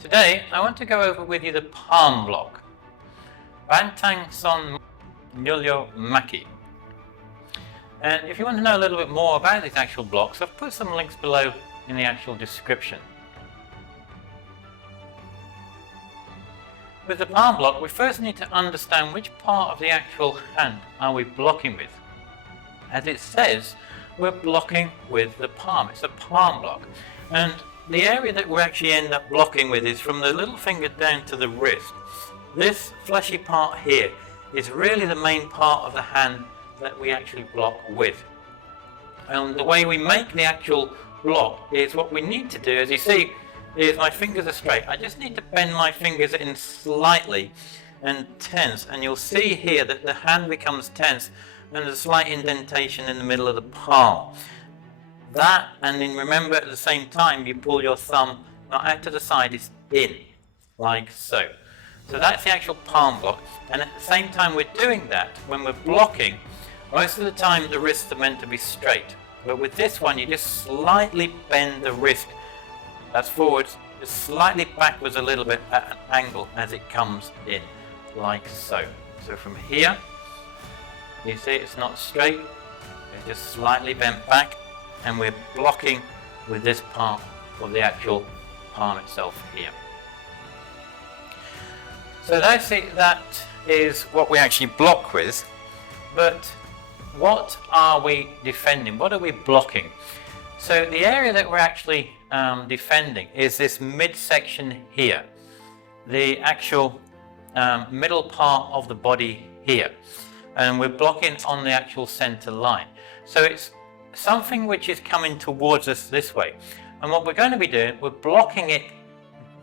Today I want to go over with you the palm block, Batangson, Nullo, Makki. And if you want to know a little bit more about these actual blocks, I've put some links below in the actual description. With the palm block, we first need to understand which part of the actual hand are we blocking with. As it says, we're blocking with the palm. It's a palm block. And the area that we actually end up blocking with is from the little finger down to the wrist. This fleshy part here is really the main part of the hand that we actually block with. And the way we make the actual block is what we need to do, as you see, is my fingers are straight. I just need to bend my fingers in slightly and tense, and you'll see here that the hand becomes tense and there's a slight indentation in the middle of the palm. That, and then remember at the same time you pull your thumb not out to the side, it's in, like so. So that's the actual palm block, and at the same time we're doing that, when we're blocking, most of the time the wrists are meant to be straight, but with this one you just slightly bend the wrist. That's forwards, just slightly backwards a little bit at an angle as it comes in, like so. So from here, you see it's not straight, it's just slightly bent back, and we're blocking with this part of the actual palm itself here. So that is what we actually block with, but what are we defending? What are we blocking? So the area that we're actually defending is this midsection here, the actual middle part of the body here, and we're blocking on the actual center line. So it's something which is coming towards us this way, and what we're going to be doing, we're blocking it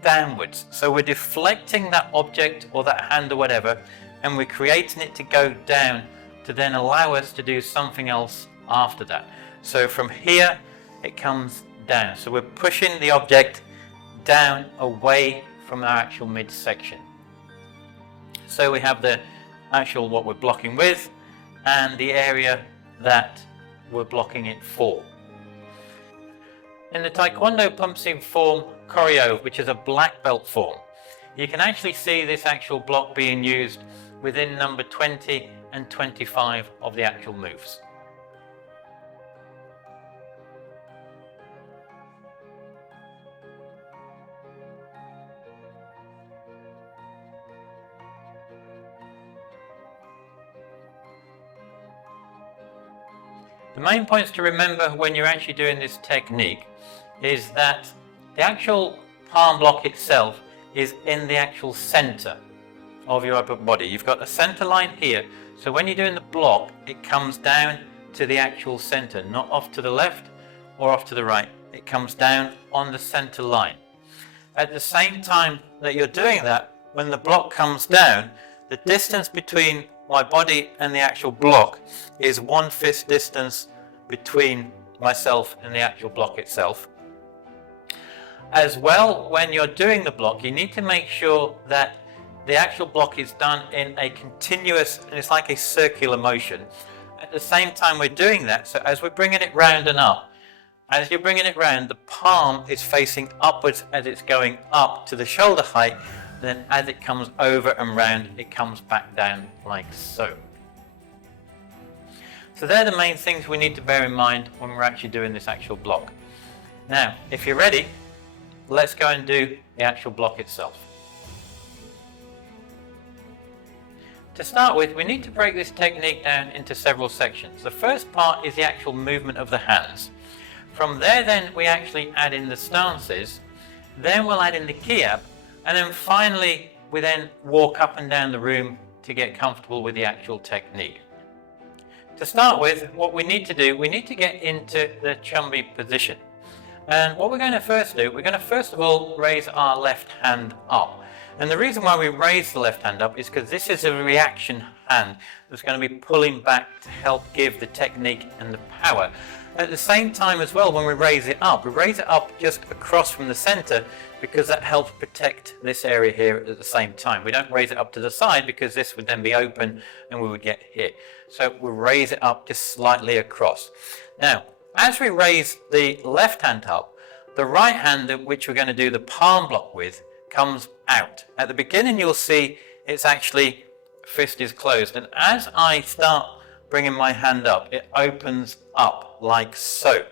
downwards. So we're deflecting that object or that hand or whatever, and we're creating it to go down to then allow us to do something else after that. So from here it comes down. So we're pushing the object down away from our actual midsection. So we have the actual what we're blocking with and the area that we're blocking it for. In the Taekwondo Poomsae form Koryo, which is a black belt form, you can actually see this actual block being used within number 20 and 25 of the actual moves. The main points to remember when you're actually doing this technique is that the actual palm block itself is in the actual center of your upper body. You've got the center line here, so when you're doing the block, it comes down to the actual center, not off to the left or off to the right. It comes down on the center line. At the same time that you're doing that, when the block comes down, the distance between my body and the actual block is 1 fist distance between myself and the actual block itself. As well, when you're doing the block, you need to make sure that the actual block is done in a continuous, and it's like a circular motion. At the same time we're doing that, so as we're bringing it round and up, as you're bringing it round, the palm is facing upwards as it's going up to the shoulder height. Then as it comes over and round, it comes back down like so. So they're the main things we need to bear in mind when we're actually doing this actual block. Now, if you're ready, let's go and do the actual block itself. To start with, we need to break this technique down into several sections. The first part is the actual movement of the hands. From there then we actually add in the stances, then we'll add in the kiap, and then finally we then walk up and down the room to get comfortable with the actual technique. To start with, what we need to do, we need to get into the chumbi position. And what we're going to first do, we're going to first of all raise our left hand up. And the reason why we raise the left hand up is because this is a reaction hand that's going to be pulling back to help give the technique and the power. At the same time as well, when we raise it up just across from the center, because that helps protect this area here at the same time. We don't raise it up to the side because this would then be open and we would get hit. So we'll raise it up just slightly across. Now, as we raise the left hand up, the right hand, which we're going to do the palm block with, comes out. At the beginning you'll see it's actually fist is closed, and as I start bringing my hand up, it opens up like so.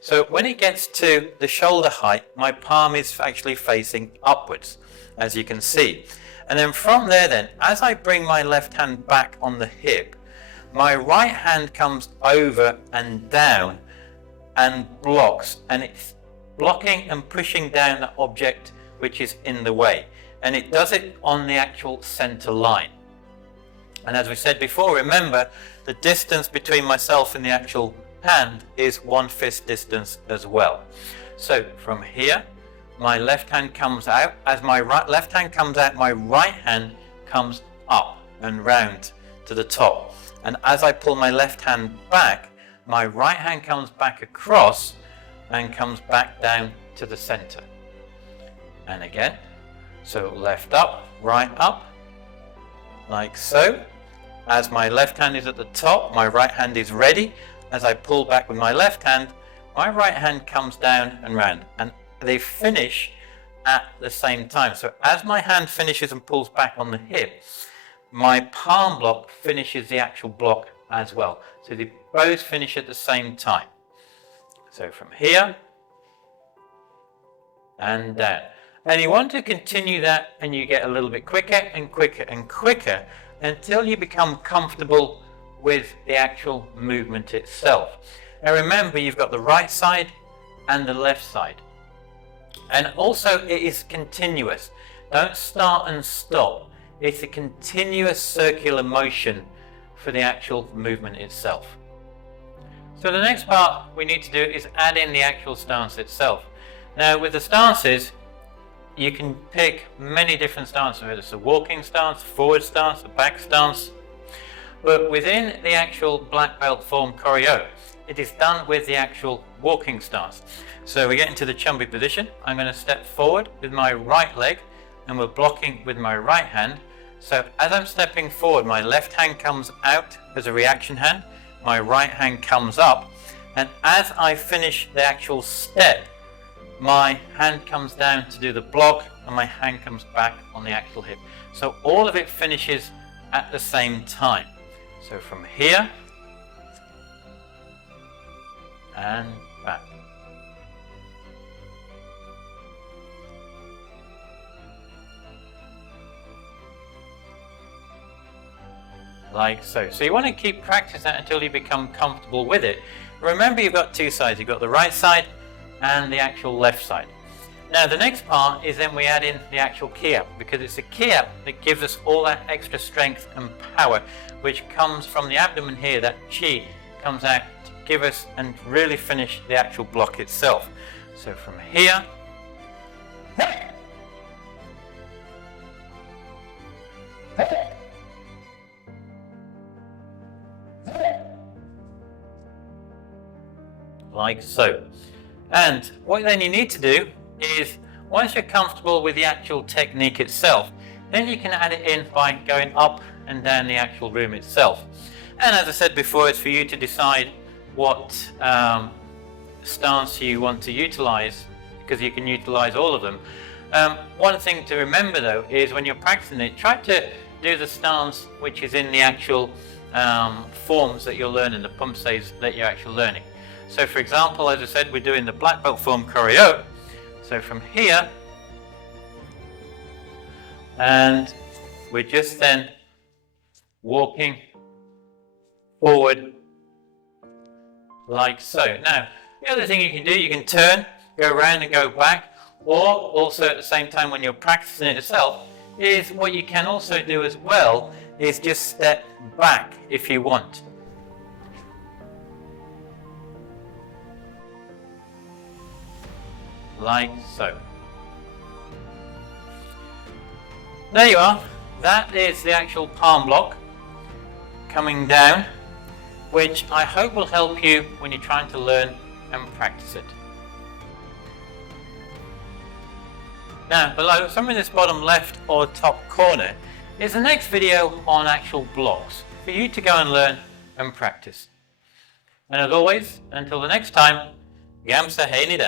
So when it gets to the shoulder height, my palm is actually facing upwards, as you can see. And then from there then, as I bring my left hand back on the hip, my right hand comes over and down and blocks, and it's blocking and pushing down the object which is in the way. And it does it on the actual center line. And as we said before, remember, the distance between myself and the actual hand is one fist distance as well. So from here, my left hand comes out. As my left hand comes out, my right hand comes up and round to the top. And as I pull my left hand back, my right hand comes back across and comes back down to the center. And again, so left up, right up, like so. As my left hand is at the top, my right hand is ready. As I pull back with my left hand, my right hand comes down and round, and they finish at the same time. So as my hand finishes and pulls back on the hip, my palm block finishes the actual block as well. So they both finish at the same time. So from here and down. And you want to continue that, and you get a little bit quicker and quicker and quicker until you become comfortable with the actual movement itself. And remember, you've got the right side and the left side. And also it is continuous. Don't start and stop. It's a continuous circular motion for the actual movement itself. So the next part we need to do is add in the actual stance itself. Now with the stances, you can pick many different stances, whether it's a walking stance, forward stance, a back stance. But within the actual black belt form Koryo, it is done with the actual walking stance. So we get into the chumbi position. I'm going to step forward with my right leg, and we're blocking with my right hand. So as I'm stepping forward, my left hand comes out as a reaction hand, my right hand comes up, and as I finish the actual step, my hand comes down to do the block, and my hand comes back on the actual hip. So all of it finishes at the same time. So from here and back. Like so. So you want to keep practicing that until you become comfortable with it. Remember, you've got two sides. You've got the right side and the actual left side. Now the next part is then we add in the actual ki up, because it's the ki up that gives us all that extra strength and power which comes from the abdomen here. That chi comes out to give us and really finish the actual block itself. So from here like so. And what then you need to do is, once you're comfortable with the actual technique itself, then you can add it in by going up and down the actual room itself. And as I said before, it's for you to decide what stance you want to utilize, because you can utilize all of them. One thing to remember though is when you're practicing it, try to do the stance which is in the actual forms that you're learning, the Poomsaes that you're actually learning. So for example, as I said, we're doing the black belt form Koryo. So from here, and we're just then walking forward like so. Now, the other thing you can do, you can turn, go around and go back, or also at the same time when you're practicing it yourself, is what you can also do as well is just step back if you want. Like so. There you are. That is the actual palm block coming down, which I hope will help you when you're trying to learn and practice it. Now below, somewhere in this bottom left or top corner, is the next video on actual blocks for you to go and learn and practice. And as always, until the next time, Gam Sa Hae Ni.